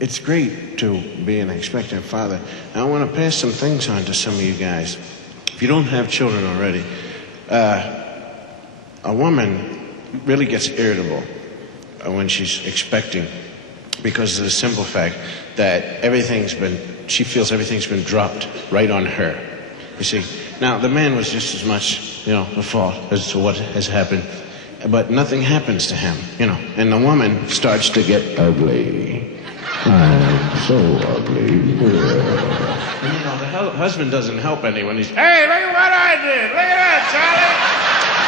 It's great to be an expectant father. I want to pass some things on to some of you guys. If you don't have children already, a woman really gets irritable when she's expecting because of the simple fact that she feels everything's been dropped right on her. You see, now the man was just as much, the fault as to what has happened, but nothing happens to him, and the woman starts to get ugly. I'm so ugly. And the husband doesn't help anyone. He's, hey, look at what I did. Look at that, Charlie.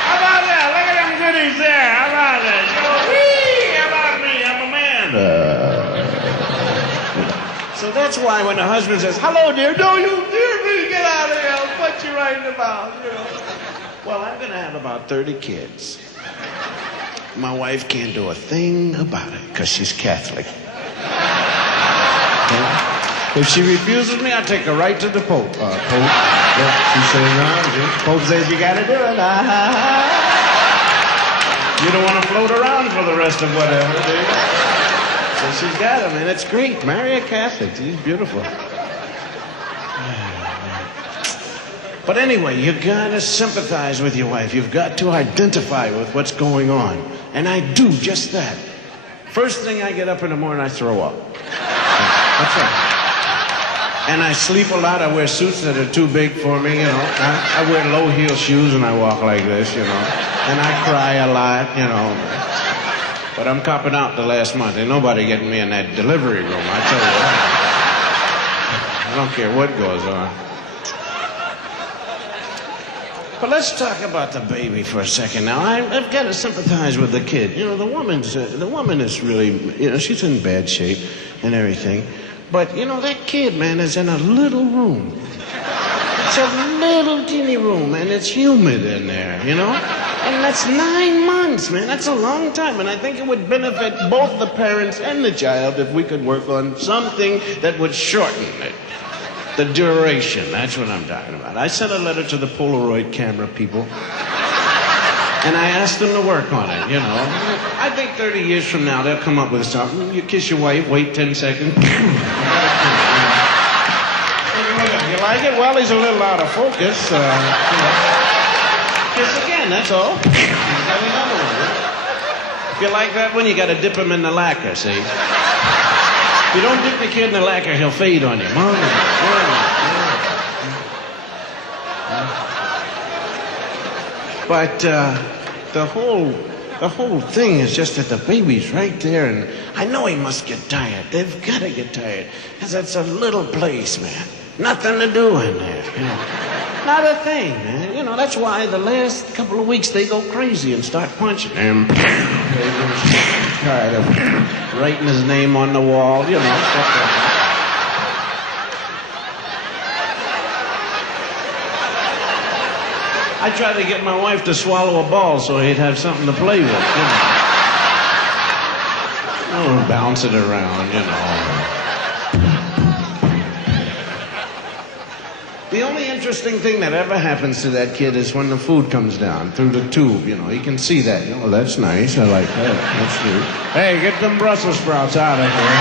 How about that? Look at them goodies there. How about that? How about me? I'm a man. So that's why when the husband says, hello, dear, no, you dear me, get out of here. I'll put you right in the mouth. Well, I'm going to have about 30 kids. My wife can't do a thing about it because she's Catholic. If she refuses me, I take her right to the Pope. Pope, she says, no. Pope says you gotta do it. You don't want to float around for the rest of whatever, do you? So she's got him, and it's great. Marry a Catholic. She's beautiful. But anyway, you gotta sympathize with your wife. You've got to identify with what's going on. And I do just that. First thing I get up in the morning, I throw up. That's right. And I sleep a lot. I wear suits that are too big for me, I wear low-heel shoes and I walk like this, And I cry a lot, But I'm copping out the last month. Ain't nobody getting me in that delivery room, I tell you what. I don't care what goes on. But let's talk about the baby for a second now. I've got to sympathize with the kid. The woman is really, she's in bad shape and everything. But, that kid, man, is in a little room. It's a little teeny room, and it's humid in there, And that's 9 months, man. That's a long time. And I think it would benefit both the parents and the child if we could work on something that would shorten it. The duration, that's what I'm talking about. I sent a letter to the Polaroid camera people, and I asked them to work on it, I think 30 years from now, they'll come up with something. You kiss your wife, wait 10 seconds. You like it? Well, he's a little out of focus. Kiss again, that's all. Got another one. If you like that one, you got to dip him in the lacquer, see? If you don't dip the kid in the lacquer, he'll fade on you. But the whole thing is just that the baby's right there, and I know he must get tired. They've got to get tired, because it's a little place, man. Nothing to do in there, Not a thing, man. That's why the last couple of weeks they go crazy and start punching him. Tired of writing his name on the wall, I tried to get my wife to swallow a ball so he'd have something to play with, bounce it around, The only interesting thing that ever happens to that kid is when the food comes down through the tube, He can see that. That's nice. I like that. That's good. Hey, get them Brussels sprouts out of here.